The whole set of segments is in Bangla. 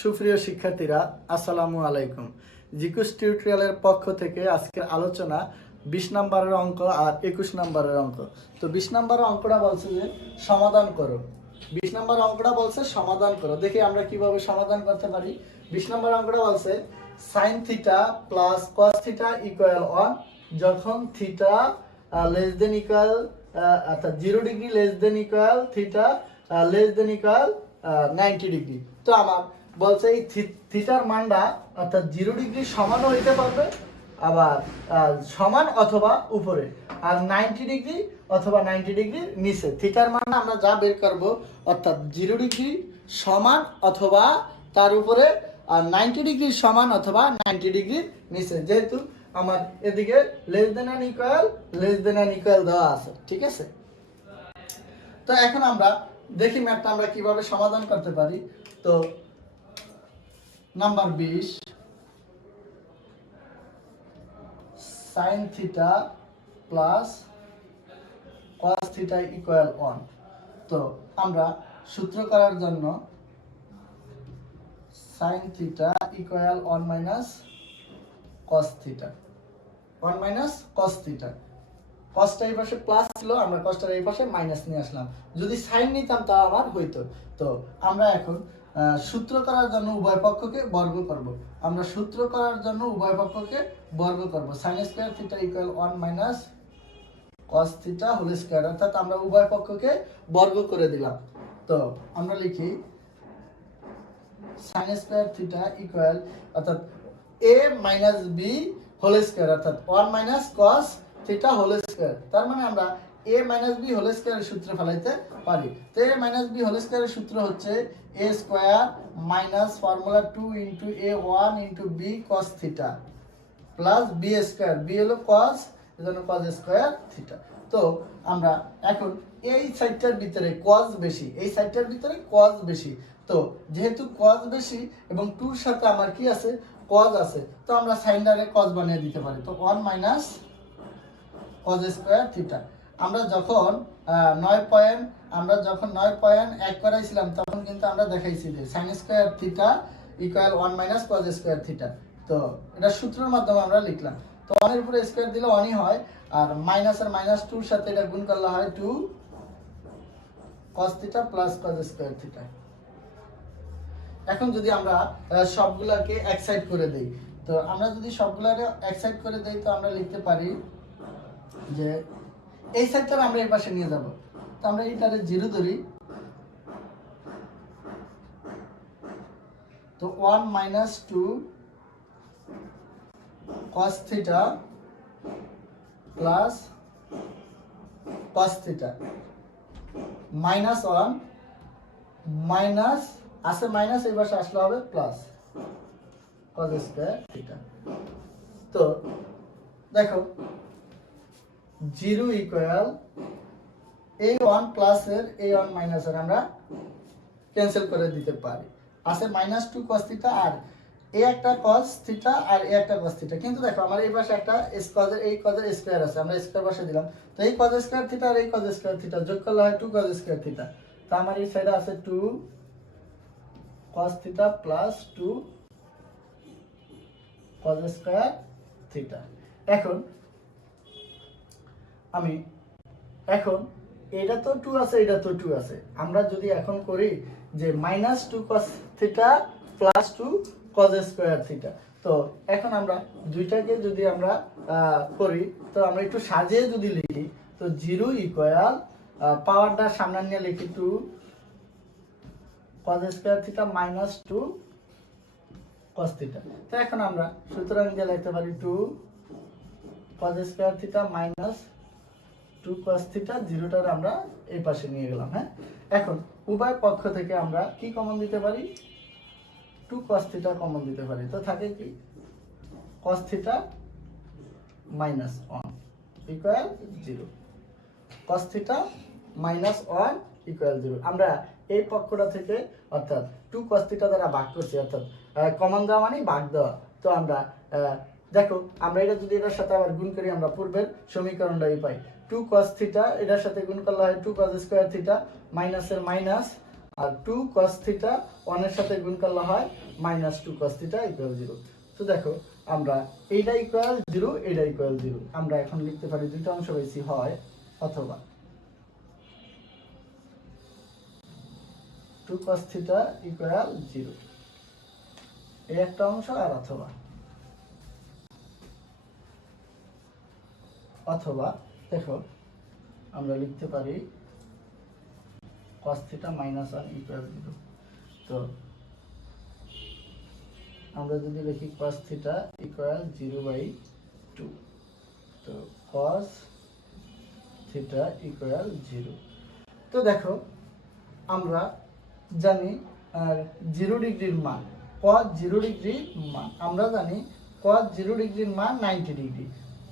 সুপ্রিয় শিক্ষার্থীরা, আসসালামু আলাইকুম। জিকুস টিউটোরিয়ালের পক্ষ থেকে আজকের আলোচনা 20 নম্বরের অঙ্ক আর 21 নম্বরের অঙ্ক। তো 20 নম্বরের অঙ্কটা বলছে যে সমাধান করো। 20 নম্বর অঙ্কটা বলছে সমাধান করো। দেখি আমরা কিভাবে সমাধান করতে পারি। 20 নম্বর অঙ্কটা বলছে sin theta plus cos theta equal 1 যখন থিটা লেস দেন ইকুয়াল অর্থাৎ 0 degree less than equal theta less than equal 90 degree. তো আমার বলছে এই থিটার মানটা অর্থাৎ 0 ডিগ্রি সমানও হইতে পারবে, আবার সমান অথবা উপরে, আর 90 ডিগ্রি অথবা 90 ডিগ্রির নিচে। থিটার মান আমরা যা বের করব অর্থাৎ 0 ডিগ্রি সমান অথবা তার উপরে, আর 90 ডিগ্রি সমান অথবা 90 ডিগ্রির নিচে, যেহেতু আমার এদিকে লেস দেন অ্যান্ড ইকুয়াল দেওয়া আছে। ঠিক আছে, তো এখন আমরা দেখি ম্যাথটা আমরা কিভাবে সমাধান করতে পারি। তো number 20 sin theta plus cos theta equal 1। তো আমরা সূত্র করার জন্য sin theta equal 1 minus cos theta, 1 minus cos theta. cosটা এই পাশে প্লাস ছিল, আমরা cosটার এই পাশে মাইনাস নিয়ে আসলাম। যদি sin নিতাম তা আমার হইতো। তো আমরা এখন সূত্র করার জন্য উভয় পক্ষকে বর্গ করব। আমরা সূত্র করার জন্য উভয় পক্ষকে বর্গ করব। sin square theta equal 1 minus cos theta whole square, অর্থাৎ আমরা উভয় পক্ষকে বর্গ করে দিলাম। তো আমরা লিখি sin স্কয়ার থিটা ইকুয়াল অর্থাৎ a minus b whole square, অর্থাৎ 1 minus cos theta whole square. তার মানে আমরা a মাইনাস b হোল স্কয়ারের সূত্র ফেলাইতে পারি। তো a মাইনাস b হোল স্কয়ারের সূত্র হচ্ছে a square minus formula 2 into a1 into b cos theta plus b square, b হলো cos, এজন্য cos স্কয়ার থিটা। তো আমরা এখন এই সাইডটার ভিতরে cos বেশি, এই সাইডটার ভিতরে cos বেশি। তো যেহেতু cos বেশি এবং 2 এর সাথে আমার কি আছে, cos আছে, তো আমরা সাইনটারে cos বানিয়ে দিতে পারি। তো 1 মাইনাস cos স্কয়ার থিটা। আমরা যখন 9.1 করাইছিলাম তখন কিন্তু আমরা দেখাইছি যে sin square theta equal 1 minus cos square theta. তো এটা সূত্রের মাধ্যমে আমরা লিখলাম। তো 1 এর উপরে স্কয়ার দিলে 1 ই হয়, আর মাইনাস আর মাইনাস 2 এর সাথে এটা গুণ করলে হয় 2 cos theta plus cos square theta. এখন যদি আমরা সবগুলোকে এক সাইড করে দেই, তো আমরা যদি সবগুলোকে এক সাইড করে দেই তো আমরা লিখতে পারি যে এই সাইডটা আমরা এই পাশে নিয়ে যাব। তো আমরা এইটারে 0 ধরি। তো 1 minus 2 cos theta plus cos theta minus 1 minus আছে, মাইনাস এই পাশে আসলে হবে প্লাস cos স্কয়ার থিটা। তো দেখো 0 ইকুয়াল a1 প্লাস এর a1 মাইনাস এর আমরা ক্যান্সেল করে দিতে পারি। আছে মাইনাস 2 cos থিটা, আর এ একটা cos থিটা আর এ একটা cos থিটা। কিন্তু দেখো আমার এই পাশে একটা cos এর এই cos এর স্কয়ার আছে, আমরা স্কয়ার বসে দিলাম। তো এই cos স্কয়ার থিটা আর এই cos স্কয়ার থিটা যোগ করলে হয় 2 cos স্কয়ার থিটা। তো আমার এই সাইডে আছে 2 cos theta plus 2 cos square theta. এখন আমি এটা তো 2 আছে, এটা তো 2 আছে, আমরা যদি এখন করি যে minus 2 cos theta plus 2 cos square theta. তো এখন আমরা দুইটাকে যদি আমরা করি, তো আমরা একটু সাজিয়ে যদি লিখি, তো 0 ইকুয়াল পাওয়ারটা সামনে নিয়ে লিখি 2 cos square theta minus 2 cos theta. তো এখন আমরা সুতরাং যে লিখতে পারি 2 cos square theta minus 2 cos theta, 0টার আমরা এই পাশে নিয়ে গেলাম। হ্যাঁ, এখন উভয় পক্ষ থেকে আমরা কি কমন দিতে পারি, 2 cos থিটা কমন দিতে পারি। তো থাকে কি cos theta minus 1 equal 0, cos theta minus 1 equal 0। আমরা এই পক্ষটা থেকে অর্থাৎ 2 cos থিটা দ্বারা ভাগ করছি, অর্থাৎ কমন দেওয়া মানে ভাগ দেওয়া। তো আমরা দেখো আমরা এটা যদি এটার সাথে আবার গুণ করি, আমরা পূর্বের সমীকরণটাই পাই। 2 cos থিটা এটার সাথে গুণ করলে হয় 2 cos স্কয়ার থিটা, মাইনাসের মাইনাস আর 2 cos থিটা 1 এর সাথে গুণ করলে হয় -2 cos থিটা ইকুয়াল 0। তো দেখো আমরা এইটা ইকুয়াল 0, এইটা ইকুয়াল 0, আমরা এখন লিখতে পারি দুটো অংশ বেশি হয় অথবা 2 cos থিটা ইকুয়াল 0, এই একটা অংশ, আর অথবা দেখো আমরা লিখতে পারি cos থিটা -1 ইকুয়াল 0। তো আমরা যদি লিখি cos থিটা ইকুয়াল 0/2, তো cos থিটা ইকুয়াল 0। তো দেখো আমরা জানি 0 ডিগ্রির মান, cos 0 ডিগ্রির মান আমরা জানি cos 0 ডিগ্রির মান 90 ডিগ্রি,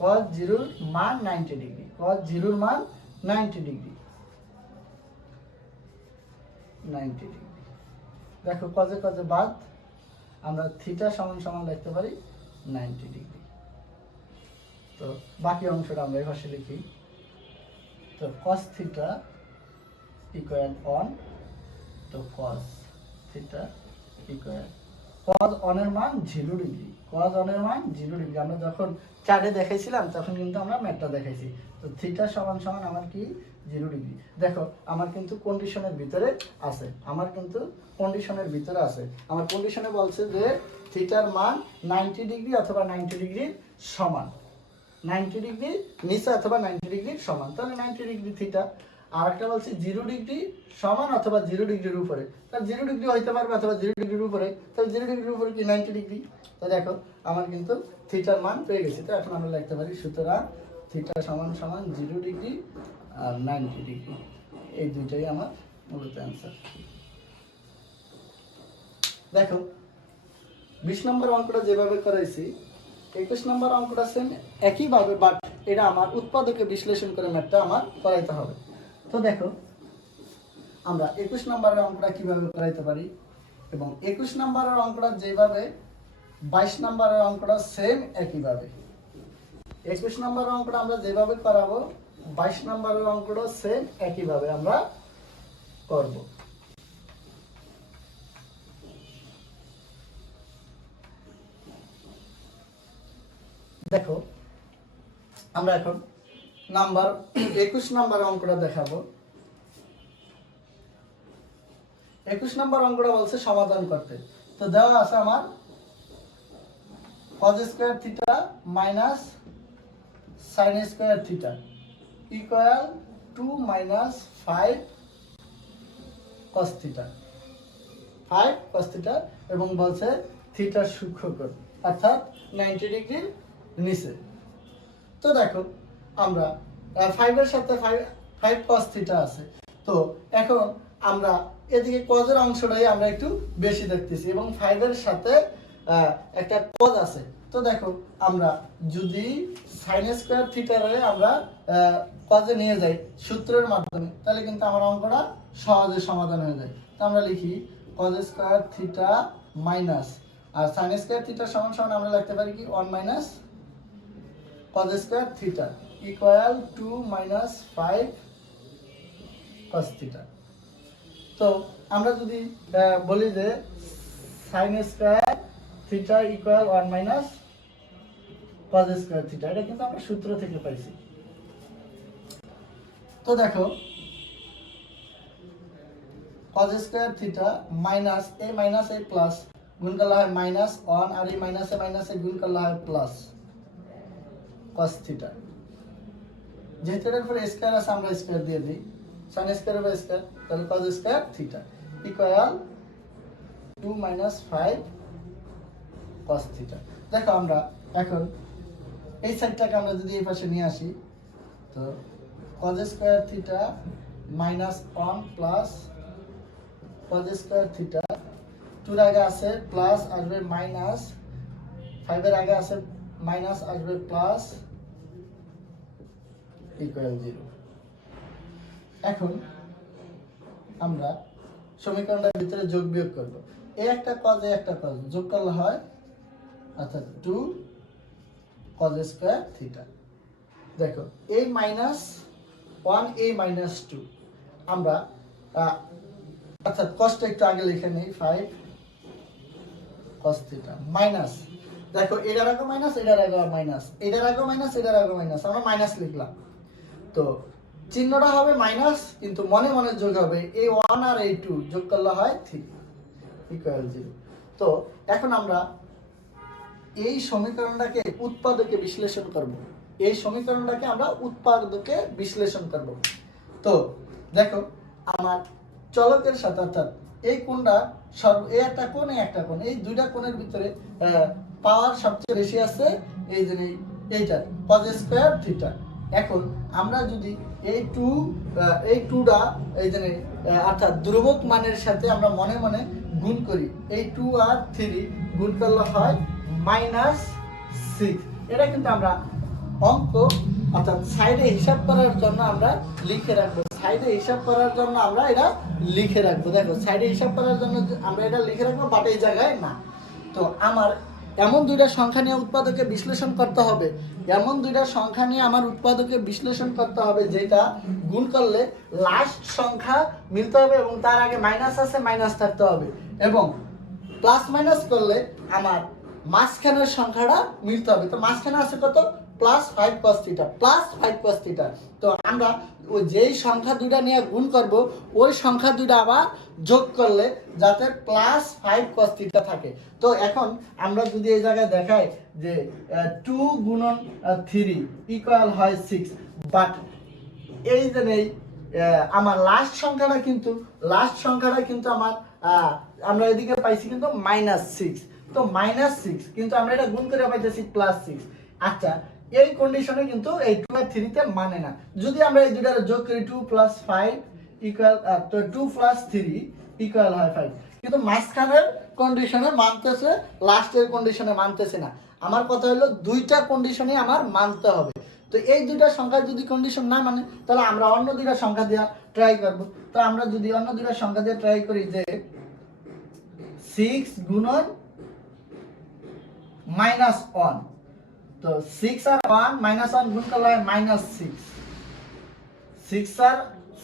cos 0 এর মান 90 ডিগ্রি, cos 0 এর মান 90 ডিগ্রি, 90 ডিগ্রি। দেখো কজে কজে বাদ, আমরা থিটা সমান সমান লিখতে পারি 90 ডিগ্রি। তো বাকি অংশটা আমরা এই ভাষায় লিখি। তো cos থিটা ইকুয়াল 1, তো cos থিটা ইকুয়াল cos 1 এর মান 0 ডিগ্রি, cos 1 এর মান 0 ডিগ্রি। আমরা যখন চার্টে দেখাইছিলাম তখন কিন্তু আমরা ম্যাথটা দেখাইছি। তো থিটা সমান সমান আমার কি 0 ডিগ্রি। দেখো আমার কিন্তু কন্ডিশনের ভিতরে আছে, আমার কিন্তু কন্ডিশনের ভিতরে আছে। আমার কন্ডিশনে বলছে যে থিটার মান 90 ডিগ্রি অথবা 90 ডিগ্রির সমান, 90 ডিগ্রি নিচে অথবা 90 ডিগ্রির সমান, তাহলে 90 ডিগ্রি থিটা। আর একটা বলছি 0 ডিগ্রি সমান অথবা 0 ডিগ্রির উপরে, তাহলে 0 ডিগ্রি হইতে পারবে অথবা 0 ডিগ্রির উপরে, তাহলে 0 ডিগ্রির উপরে কি 90 ডিগ্রি। তো দেখো আমার কিন্তু থিটার মান পেয়ে গেছি। তো এখন আমরা লিখতে পারি সুতরাং থিটা সমান সমান 0 ডিগ্রি আর 90 ডিগ্রি, এই দুইটাই আমার মূলত অ্যান্সার। দেখো 20 নম্বর অঙ্কটা যেভাবে করাইছি 21 নম্বর অঙ্কটা সেম একইভাবে, বাট এটা আমার উৎপাদকে বিশ্লেষণ করে ম্যাথটা আমার করাইতে হবে। তো দেখো আমরা 21 নম্বরের অঙ্কটা কিভাবে করাইতে পারি, এবং 21 নম্বরের অঙ্কটা যেভাবে 22 নম্বরের অঙ্কটা সেম একইভাবে। 21 নম্বরের অঙ্কটা আমরা যেভাবে করাবো 22 নম্বরের অঙ্কটা সেম একইভাবে আমরা করব। দেখো আমরা এখন নাম্বার 21 নম্বরের অঙ্কটা দেখাবো। 21 নম্বর অঙ্কটা বলছে সমাধান করতে। তো দেওয়া আছে আমার cos square theta minus sin square theta equal 2 - 5 cos theta, 5 cos theta, এবং বলছে থিটার সূক্ষ্মকোণ অর্থাৎ 90 ডিগ্রির নিচে। তো দেখো আমরা 5 এর সাথে 5 cos থিটা আছে। তো এখন আমরা এদিকে cos এর অংশটাই আমরা একটু বেশি দেখতেছি, এবং 5 এর সাথে একটা cos আছে। তো দেখো আমরা যদি sin স্কয়ার থিটারে আমরা cos এ নিয়ে যাই সূত্রের মাধ্যমে, তাহলে কিন্তু আমার অঙ্কটা সহজে সমাধান হয়ে যায়। তো আমরা লিখি cos স্কয়ার থিটা মাইনাস, আর sin স্কয়ার থিটা সমান সমান আমরা লিখতে পারি কি 1 minus cos square theta equal 2 - 5 cos theta. তো আমরা যদি বলি যে sin square theta equal 1 minus cos square theta, এটা কিন্তু আমরা সূত্র থেকে পাইছি। তো দেখো cos স্কয়ার থিটা মাইনাস এ প্লাস গুণ করলে হয় -1, আর এই মাইনাসে গুণ করলে হয় প্লাস cos থিটা। যেহেতু এর উপরে স্কয়ার আছে আমরা স্কয়ার দিয়ে দিই, sin স্কয়ার বাই স্কয়ার, তাহলে cos square theta equal 2 - 5 cos theta. দেখো আমরা এখন এই সাইডটাকে আমরা যদি এই পাশে নিয়ে আসি, তো cos square theta -1 plus cos square theta, 2 এর আগে আছে প্লাস আসবে মাইনাস, 5 এর আগে আছে মাইনাস আসবে প্লাস ইকুয়াল 0। এখন আমরা সমীকরণটার ভিতরে যোগ বিয়োগ করব। এই একটা cos এ একটা cos যোগ করলে হয় অর্থাৎ 2 cos স্কয়ার থিটা। দেখো এই -1 এই -2 আমরা অর্থাৎ কসটা একটু আগে লিখে নেই 5 cos থিটা মাইনাস, দেখো এটার আগে মাইনাস, এটার আগে মাইনাস, এটার আগে মাইনাস, এটার আগে মাইনাস, আমরা মাইনাস লিখলাম। তো চিহ্নটা হবে মাইনাস, কিন্তু মনে মনে যোগ হবে এই 1 আর এই 2 যোগ করলে হয় 3 ইকুয়াল 0। তো এখন আমরা এই সমীকরণটাকে উৎপাদকে বিশ্লেষণ করব। এই সমীকরণটাকে আমরা উৎপাদকে বিশ্লেষণ করব। তো দেখো আমার চলকের সাথে অর্থাৎ এই কোণটা এই একটা কোণ, এই একটা কোণ, এই দুইটা কোণের ভিতরে পাওয়ার সবচেয়ে বেশি আছে এই যে এইটা cos স্কয়ার থিটা। এখন আমরা যদি এই টুটা এই যে অর্থাৎ ধ্রুবক মানের সাথে আমরা মনে মনে গুণ করি, এই 2 আর 3 গুণ করলে হয় -6। এটা কিন্তু আমরা অঙ্ক অর্থাৎ সাইডে হিসাব করার জন্য আমরা লিখে রাখবো, সাইডে হিসাব করার জন্য আমরা এটা লিখে রাখবো। দেখো সাইডে হিসাব করার জন্য আমরা এটা লিখে রাখবো, বাট এই জায়গায় না। তো আমার এমন দুইটা সংখ্যা নিয়ে উৎপাদকে বিশ্লেষণ করতে হবে, এমন দুইটা সংখ্যা নিয়ে আমার উৎপাদকে বিশ্লেষণ করতে হবে যেটা গুণ করলে লাস্ট সংখ্যা মিলতে হবে এবং তার আগে মাইনাস আছে, মাইনাস থাকতে হবে, এবং প্লাস মাইনাস করলে আমার মাঝখানের সংখ্যাটা মিলতে হবে। তো মাঝখানে আছে কত? +5 cos থিটা, +5 cos থিটা। তো আমরা ওই যেই সংখ্যা দুইটা নিয়ে গুণ করব ওই সংখ্যা দুইটা আবার যোগ করলে যাতে +5 cos থিটা থাকে। তো এখন আমরা যদি এই জায়গায় দেখাই যে 2 গুণন 3 ইকুয়াল হয় 6, বাট এই যে নেই আমার লাস্ট সংখ্যাটা কিন্তু আমার আমরা এদিকে পাইছি কিন্তু -6। তো -6 কিন্তু আমরা এটা গুণ করে পাইতেছি +6। আচ্ছা, এই কন্ডিশনে কিন্তু এই 2 আর 3 তে মানে না। যদি আমরা এই দুইটার যোগ করি 2 + 5 ইকুয়াল, তো 2 + 3 ইকুয়াল হয় 5, কিন্তু মাঝখানের কন্ডিশনে মানতেছে, লাস্টের কন্ডিশনে মানতেছে না। আমার কথা হলো দুইটা কন্ডিশনে আমার মানতে হবে। তো এই দুইটা সংখ্যা যদি কন্ডিশন না মানে তাহলে আমরা অন্য দুইটা সংখ্যা দিয়ে ট্রাই করব। তো আমরা যদি অন্য দুইটা সংখ্যা দিয়ে ট্রাই করি যে 6 গুণন -1, তো 6 আর 1 -1 গুণ করলে হয় -6,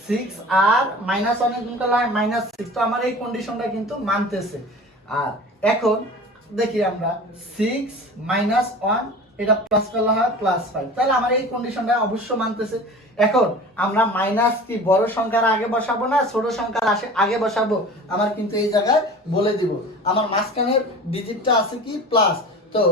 6 আর -1 গুণ করলে হয় -6। তো আমার এই কন্ডিশনটা কিন্তু মানতেছে। আর এখন দেখি আমরা 6 - 1 এটা প্লাস করলে হয় +5, তাহলে আমার এই কন্ডিশনটা অবশ্য মানতেছে। এখন আমরা মাইনাস কি বড় সংখ্যার আগে বসাবো না ছোট সংখ্যার আগে বসাবো, আমার কিন্তু এই জায়গায় বলে দিব। আমার মাঝখানের ডিজিটটা আছে কি প্লাস, তো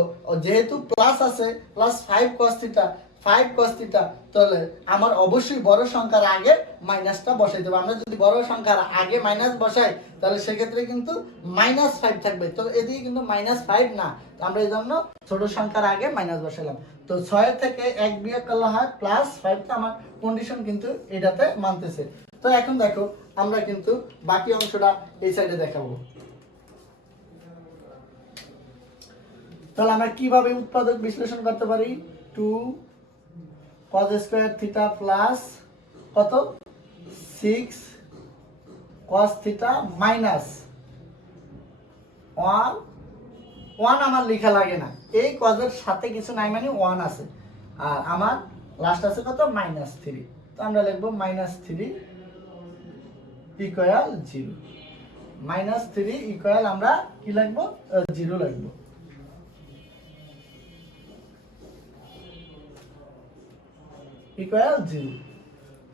যেহেতু প্লাস আছে +5 cos থিটা, 5 cos থিটা, তাহলে আমার অবশ্যই বড় সংখ্যার আগে মাইনাসটা বসাই দেবো। আমরা যদি বড় সংখ্যার আগে মাইনাস বসাই তাহলে সেক্ষেত্রে কিন্তু -5 থাকবে। তো এদিকে কিন্তু -5 না, আমরা এই জন্য ছোট সংখ্যার আগে মাইনাস বসালাম। তো 6 থেকে 1 বিয়োগ করলে হয় +5। তো আমার কন্ডিশন কিন্তু এটাতে মানতেছে। তো এখন দেখো আমরা কিন্তু বাকি অংশটা এই সাইডে দেখাবো। তাহলে আমরা কিভাবে উৎপাদক বিশ্লেষণ করতে পারি? 2 cos স্কয়ার থিটা প্লাস কত 6 cos থিটা মাইনাস 1 আমার লেখা লাগে না, এই cos এর সাথে কিছু নাই মানে 1 আছে, আর আমার লাস্ট আছে কত -3। তো আমরা লিখবো -3 ইকুয়াল 0, -3 ইকুয়াল আমরা কি লিখবো 0 লিখবো। ইকুয়াল 0।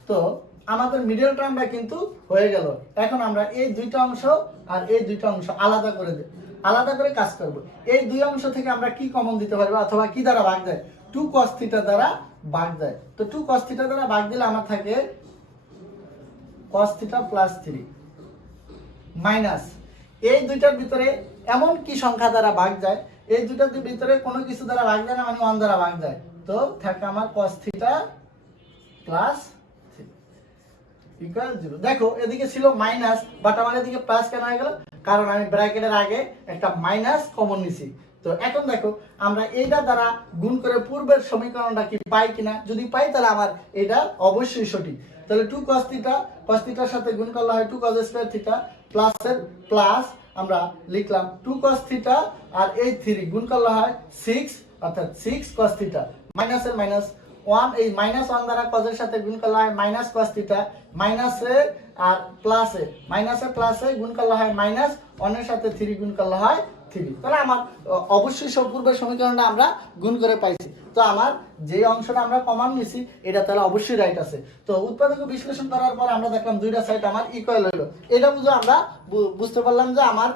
তো আমাদের মিডল টার্মটা কিন্তু হয়ে গেল। এখন আমরা এই দুইটা অংশ আর এই দুইটা অংশ আলাদা করে কাজ করব। এই দুই অংশ থেকে আমরা কি কমন দিতে পারবো অথবা কি দ্বারা ভাগ যায়? 2 cos থিটা দ্বারা ভাগ যায়। তো 2 cos থিটা দ্বারা ভাগ দিলে আমার থাকে cos থিটা +3 মাইনাস এই দুইটার ভিতরে এমন কি সংখ্যা দ্বারা ভাগ যায়, এই দুইটার ভিতরে কোনো কিছু দ্বারা ভাগ যায় না, মানে 1 দ্বারা ভাগ যায়। তো থাকে আমার cos থিটা +3 ইকুয়াল 0। দেখো এদিকে ছিল মাইনাস, বাট আমার এদিকে প্লাস কেন হয়ে গেল? কারণ আমি ব্র্যাকেটের আগে একটা মাইনাস কমন নিছি। তো এখন দেখো আমরা এইটা দ্বারা গুণ করে পূর্বের সমীকরণটা কি পাই কিনা, যদি পাই তাহলে আমার এটা অবশ্যই সঠিক। তাহলে 2 cos থিটার সাথে গুণ করলে হয় 2 cos স্কয়ার থিটা, প্লাসের প্লাস আমরা লিখলাম 2 cos থিটা আর এই 3 গুণ করলে হয় 6, অর্থাৎ 6 cos থিটা, মাইনাসের মাইনাস ওয়ান এই -1 দ্বারা কজের সাথে গুণ করলে হয় মাইনাস কস থিটা, মাইনাসে আর প্লাসে, মাইনাসে প্লাসে গুণ করলে হয় মাইনাস, 1 এর সাথে 3 গুণ করলে হয় 3। তাহলে আমার অবশ্যই পূর্বের সমীকরণটা আমরা গুণ করে পাইছি। তো আমার যে অংশটা আমরা কমন নিছি এটা তাহলে অবশ্যই রাইট আছে। তো উৎপাদক বিশ্লেষণ করার পর আমরা দেখলাম দুইটা সাইড আমার ইকুয়াল হলো। এটা বুঝে আমরা বুঝতে পারলাম যে আমার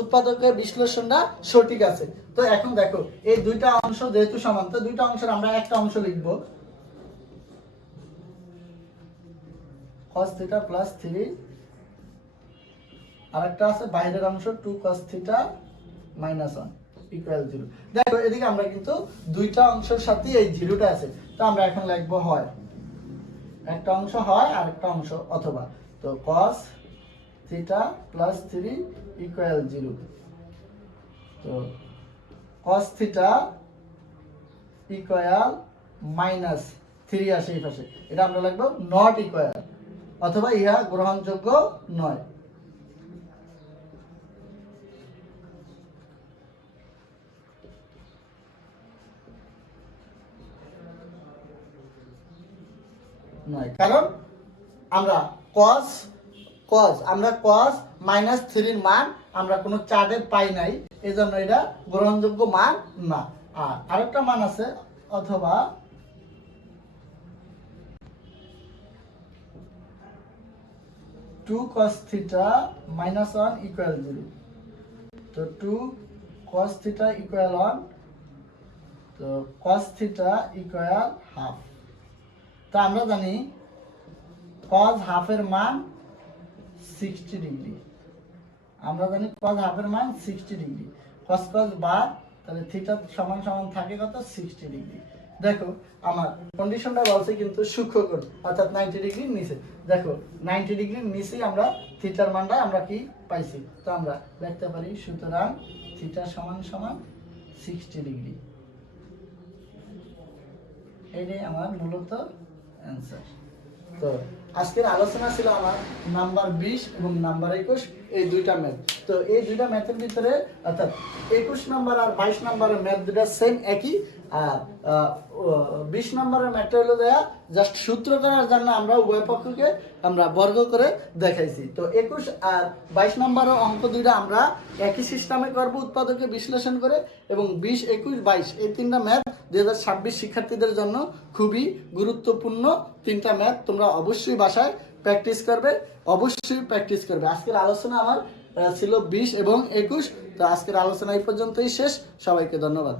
উৎপাদকের বিশ্লেষণটা সঠিক আছে। তো এখন দেখো এই দুইটা অংশ যেহেতু সমান, তো দুইটা অংশের আমরা একটা অংশ লিখবো cos θ প্লাস 3, আরেকটা আছে বাইরের অংশ 2 cos θ মাইনাস 1 ইকুয়াল 0। দেখো এদিকে আমরা কিন্তু দুইটা অংশের সাথে এই জিরোটা আছে, তো আমরা এখন লিখবো হয়, একটা অংশ হয় আর একটা অংশ অথবা, তো cos θ প্লাস 3 ইকুয়াল 0। তো cos θ ইকুয়াল মাইনাস 3 আসে এই পাশে, এটা আমরা লিখবো নট ইকুয়াল অথবা ইহা গ্রহণযোগ্য নয়। কারণ আমরা cos -3 এর মান আমরা কোনো চার্টে পাই নাই, এজন্য এটা গ্রহণযোগ্য মান না। আর আরেকটা মান আছে অথবা টু cos θ মাইনাস 1 ইকুয়াল 0। তো 2 cos θ ইকুয়াল 1, তো cos θ ইকুয়াল হাফ। তো আমরা জানি cos হাফের মান 60 ডিগ্রি, আমরা জানি cos হাফের মান 60 ডিগ্রি, cos বাদ, তাহলে থিটা সমান সমান থাকে কত 60 ডিগ্রি। দেখো আমার কন্ডিশনটা বলছে কিন্তু সূক্ষ্মকোণ অর্থাৎ 90 ডিগ্রির নিচে। দেখো 90 ডিগ্রির নিচেই আমরা থিটার মানটা আমরা কি পাইছি, তো আমরা লিখতে পারি সুতরাং থিটা সমান সমান 60 ডিগ্রি। এইটাই আমার মূলত অ্যান্সার। তো আজকের আলোচনা ছিল আমার নাম্বার 20 এবং নাম্বার 21 এই দুইটা ম্যাথ। তো এই দুইটা ম্যাথের ভিতরে অর্থাৎ 21 নাম্বার আর 22 নাম্বারের ম্যাথ দুটা সেম একই, আর 20 নাম্বারের ম্যাথটা হলো দেয়া জাস্ট সূত্র করার জন্য আমরা উভয় পক্ষকে আমরা বর্গ করে দেখাইছি। তো 21 আর 22 নাম্বারের অঙ্ক দুইটা আমরা একই সিস্টেমে করব উৎপাদকে বিশ্লেষণ করে, এবং 20, 21, 22 এই তিনটা ম্যাথ 2026 শিক্ষার্থীদের জন্য খুবই গুরুত্বপূর্ণ তিনটা ম্যাথ। তোমরা অবশ্যই বাসায় প্র্যাকটিস করবে, অবশ্যই প্র্যাকটিস করবে। আজকের আলোচনা আমার ছিল 20 এবং 21। তো আজকের আলোচনা এই পর্যন্তই শেষ। সবাইকে ধন্যবাদ।